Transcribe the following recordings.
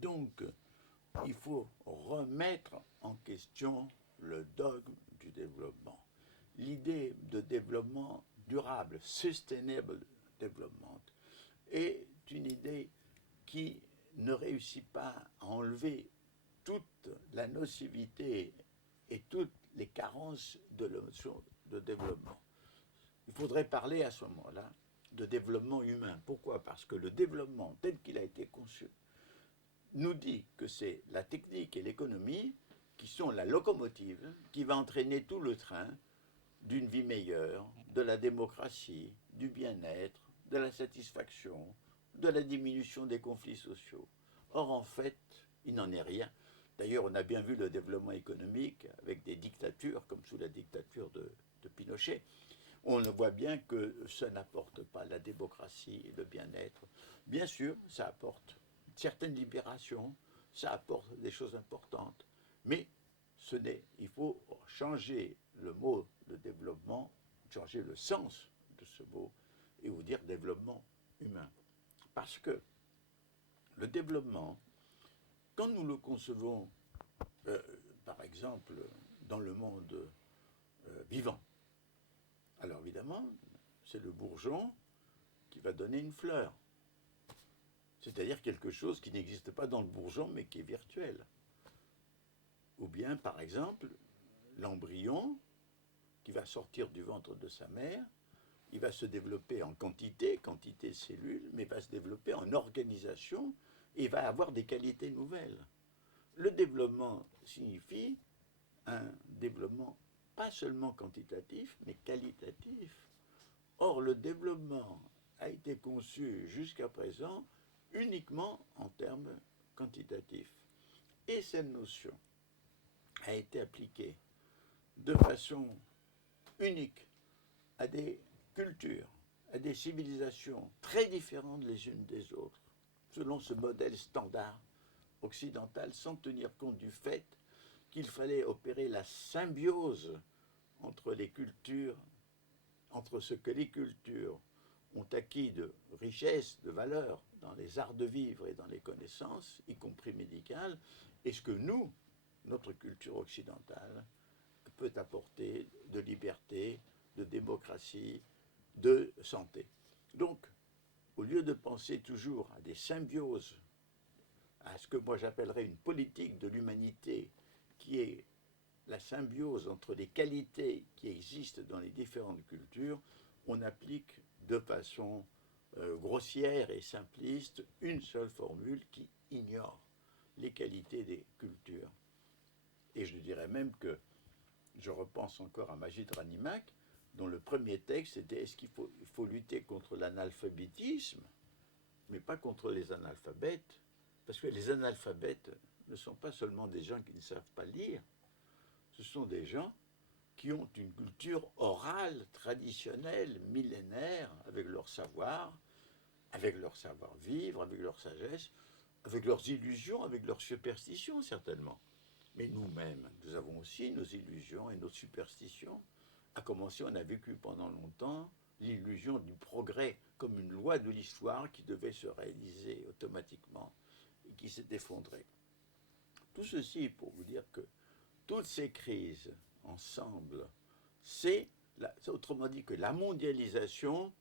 Donc, il faut remettre en question le dogme du développement. L'idée de développement durable, sustainable development, est une idée qui ne réussit pas à enlever toute la nocivité et toutes les carences de la notion de développement. Il faudrait parler à ce moment-là de développement humain. Pourquoi? Parce que le développement tel qu'il a été conçu nous dit que c'est la technique et l'économie qui sont la locomotive qui va entraîner tout le train d'une vie meilleure, de la démocratie, du bien-être, de la satisfaction, de la diminution des conflits sociaux. Or, en fait, il n'en est rien. D'ailleurs, on a bien vu le développement économique avec des dictatures, comme sous la dictature de Pinochet. On voit bien que ça n'apporte pas la démocratie et le bien-être. Bien sûr, ça apporte certaines libérations, ça apporte des choses importantes, mais il faut changer le mot de développement, changer le sens de ce mot et vous dire développement humain. Parce que le développement, quand nous le concevons, euh, par exemple, dans le monde vivant, alors évidemment, c'est le bourgeon qui va donner une fleur. C'est-à-dire quelque chose qui n'existe pas dans le bourgeon, mais qui est virtuel. Ou bien, par exemple, l'embryon qui va sortir du ventre de sa mère, il va se développer en quantité de cellules, mais va se développer en organisation et va avoir des qualités nouvelles. Le développement signifie un développement pas seulement quantitatif, mais qualitatif. Or, le développement a été conçu jusqu'à présent uniquement en termes quantitatifs. Et cette notion a été appliquée de façon unique à des cultures, à des civilisations très différentes les unes des autres, selon ce modèle standard occidental, sans tenir compte du fait qu'il fallait opérer la symbiose entre les cultures, entre ce que les cultures ont acquis de richesse, de valeur dans les arts de vivre et dans les connaissances, y compris médicales, et ce que nous, notre culture occidentale, peut apporter de liberté, de démocratie, de santé. Donc, au lieu de penser toujours à des symbioses, à ce que moi j'appellerais une politique de l'humanité, qui est la symbiose entre les qualités qui existent dans les différentes cultures, on applique de façon grossière et simpliste une seule formule qui ignore les qualités des cultures. Et je dirais même que je repense encore à Magid Ranimak, dont le premier texte était est-ce qu'il faut lutter contre l'analphabétisme, mais pas contre les analphabètes, parce que les analphabètes ne sont pas seulement des gens qui ne savent pas lire, ce sont des gens qui ont une culture orale, traditionnelle, millénaire, avec leur savoir, avec leur savoir-vivre, avec leur sagesse, avec leurs illusions, avec leurs superstitions, certainement. Mais nous-mêmes, nous avons aussi nos illusions et nos superstitions. À commencer, on a vécu pendant longtemps l'illusion du progrès comme une loi de l'histoire qui devait se réaliser automatiquement et qui s'est effondrée. Tout ceci pour vous dire que toutes ces crises ensemble, autrement dit que la mondialisation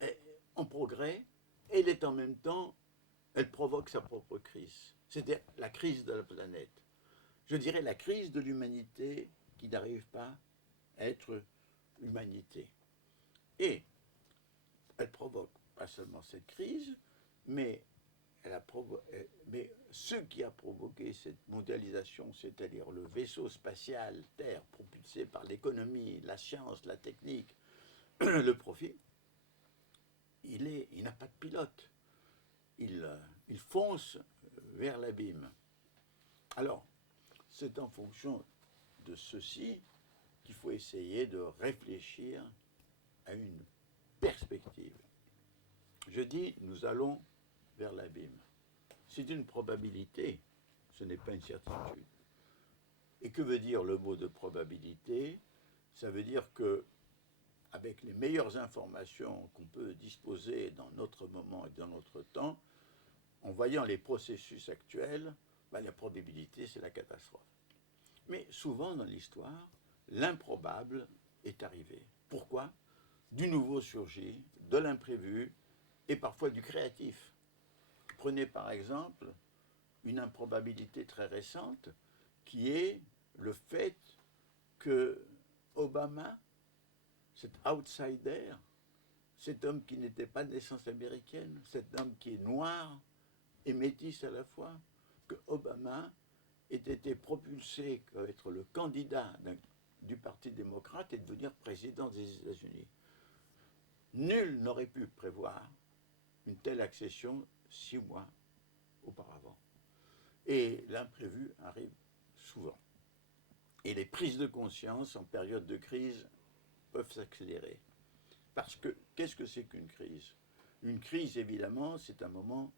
est en progrès et elle est en même temps, elle provoque sa propre crise. C'est-à-dire la crise de la planète. Je dirais la crise de l'humanité qui n'arrive pas à être humanité. Et elle provoque pas seulement cette crise, mais, mais ce qui a provoqué cette mondialisation, c'est-à-dire le vaisseau spatial Terre propulsé par l'économie, la science, la technique, le profit, il n'a pas de pilote. Il fonce vers l'abîme. Alors, c'est en fonction de ceci qu'il faut essayer de réfléchir à une perspective. Je dis, nous allons vers l'abîme. C'est une probabilité, ce n'est pas une certitude. Et que veut dire le mot de probabilité? Ça veut dire que, avec les meilleures informations qu'on peut disposer dans notre moment et dans notre temps, en voyant les processus actuels, la probabilité, c'est la catastrophe. Mais souvent dans l'histoire, l'improbable est arrivé. Pourquoi? Du nouveau surgit, de l'imprévu et parfois du créatif. Prenez par exemple une improbabilité très récente qui est le fait que Obama, cet outsider, cet homme qui n'était pas de naissance américaine, cet homme qui est noir et métis à la fois, que Obama ait été propulsé comme être le candidat du Parti démocrate et devenir président des États-Unis. Nul n'aurait pu prévoir une telle accession 6 mois auparavant. Et l'imprévu arrive souvent. Et les prises de conscience en période de crise peuvent s'accélérer. Parce que, qu'est-ce que c'est qu'une crise? Une crise, évidemment, c'est un moment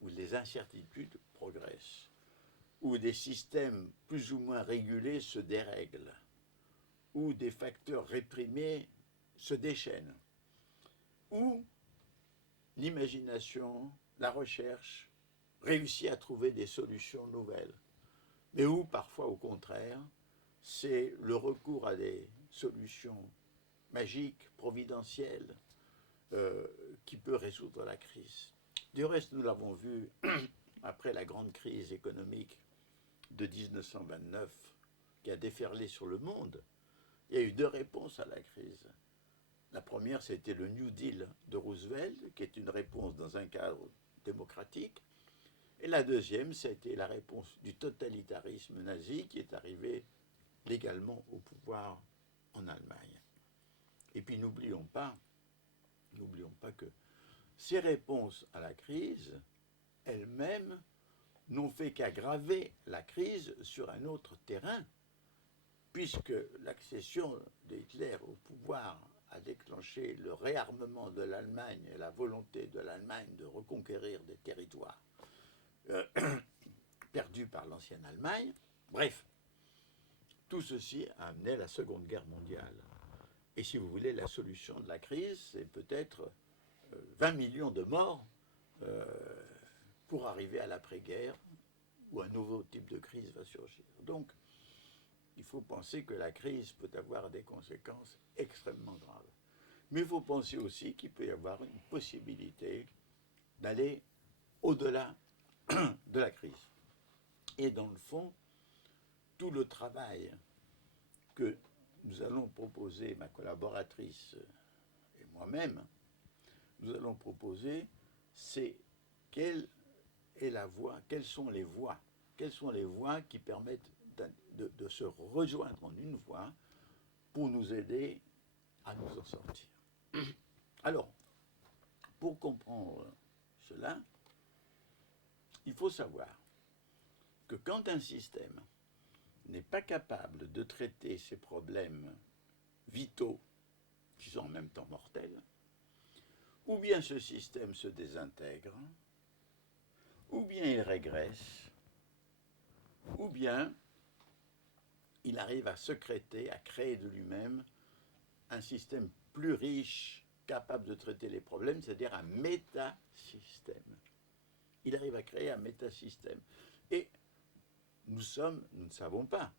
où les incertitudes progressent, où des systèmes plus ou moins régulés se dérèglent, où des facteurs réprimés se déchaînent, où l'imagination, la recherche réussit à trouver des solutions nouvelles, mais où parfois, au contraire, c'est le recours à des solutions magiques, providentielles, qui peut résoudre la crise. Du reste, nous l'avons vu après la grande crise économique de 1929 qui a déferlé sur le monde. Il y a eu 2 réponses à la crise. La première, c'était le New Deal de Roosevelt, qui est une réponse dans un cadre démocratique. Et la deuxième, c'était la réponse du totalitarisme nazi qui est arrivé légalement au pouvoir en Allemagne. Et puis n'oublions pas que ces réponses à la crise, elles-mêmes, n'ont fait qu'aggraver la crise sur un autre terrain, puisque l'accession d'Hitler au pouvoir a déclenché le réarmement de l'Allemagne et la volonté de l'Allemagne de reconquérir des territoires perdus par l'ancienne Allemagne. Bref, tout ceci a amené à la Seconde Guerre mondiale. Et si vous voulez, la solution de la crise, c'est peut-être 20 millions de morts pour arriver à l'après-guerre, où un nouveau type de crise va surgir. Donc, il faut penser que la crise peut avoir des conséquences extrêmement graves. Mais il faut penser aussi qu'il peut y avoir une possibilité d'aller au-delà de la crise. Et dans le fond, tout le travail que nous allons proposer, ma collaboratrice et moi-même, nous allons proposer, c'est quelle est la voie, quelles sont les voies qui permettent de se rejoindre en une voie pour nous aider à nous en sortir. Alors, pour comprendre cela, il faut savoir que quand un système n'est pas capable de traiter ses problèmes vitaux, qui sont en même temps mortels, ou bien ce système se désintègre, ou bien il régresse, ou bien il arrive à sécréter, à créer de lui-même un système plus riche, capable de traiter les problèmes, c'est-à-dire un métasystème. Il arrive à créer un métasystème. Et nous ne savons pas.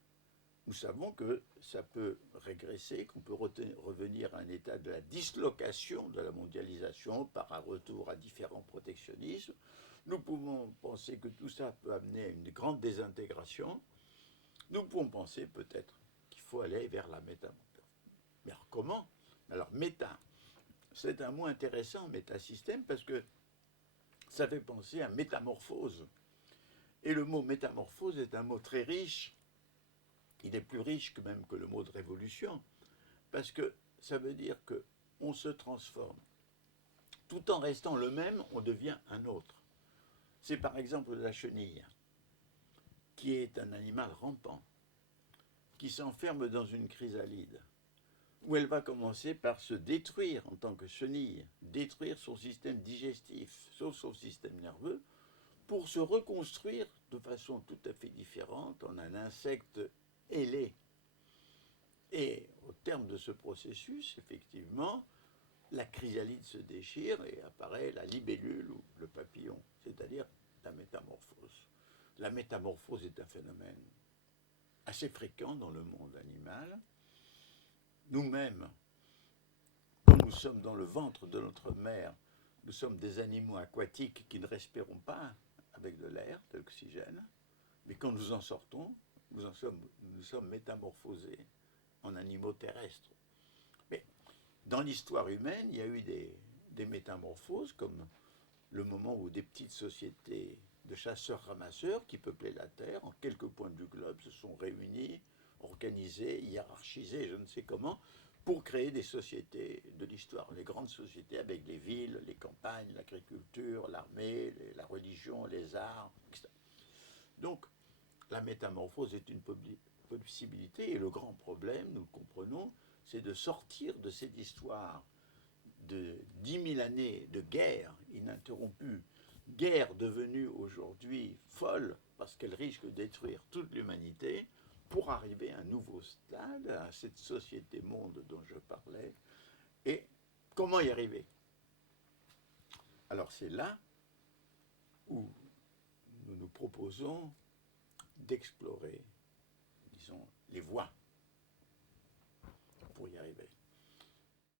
Nous savons que ça peut régresser, qu'on peut revenir à un état de la dislocation de la mondialisation par un retour à différents protectionnismes. Nous pouvons penser que tout ça peut amener à une grande désintégration. Nous pouvons penser peut-être qu'il faut aller vers la métamorphose. Mais alors comment? Alors méta, c'est un mot intéressant, métasystème, parce que ça fait penser à métamorphose. Et le mot métamorphose est un mot très riche. Il est plus riche que même que le mot de révolution, parce que ça veut dire qu'on se transforme. Tout en restant le même, on devient un autre. C'est par exemple la chenille, qui est un animal rampant, qui s'enferme dans une chrysalide, où elle va commencer par se détruire en tant que chenille, détruire son système digestif, sauf son système nerveux, pour se reconstruire de façon tout à fait différente en un insecte ailé. Et au terme de ce processus, effectivement, la chrysalide se déchire et apparaît la libellule ou le papillon, c'est-à-dire la métamorphose. La métamorphose est un phénomène assez fréquent dans le monde animal. Nous-mêmes, quand nous sommes dans le ventre de notre mère, nous sommes des animaux aquatiques qui ne respirons pas avec de l'air, de l'oxygène, mais quand nous en sortons, nous sommes métamorphosés en animaux terrestres. Mais dans l'histoire humaine, il y a eu des métamorphoses, comme le moment où des petites sociétés de chasseurs-ramasseurs qui peuplaient la Terre, en quelques points du globe, se sont réunis, organisés, hiérarchisés, je ne sais comment, pour créer des sociétés de l'histoire, les grandes sociétés avec les villes, les campagnes, l'agriculture, l'armée, la religion, les arts, etc. Donc, la métamorphose est une possibilité, et le grand problème, nous le comprenons, c'est de sortir de cette histoire de 10 000 années de guerre ininterrompue, guerre devenue aujourd'hui folle parce qu'elle risque de détruire toute l'humanité, pour arriver à un nouveau stade, à cette société-monde dont je parlais. Et comment y arriver? Alors c'est là où nous nous proposons d'explorer, disons, les voies pour y arriver.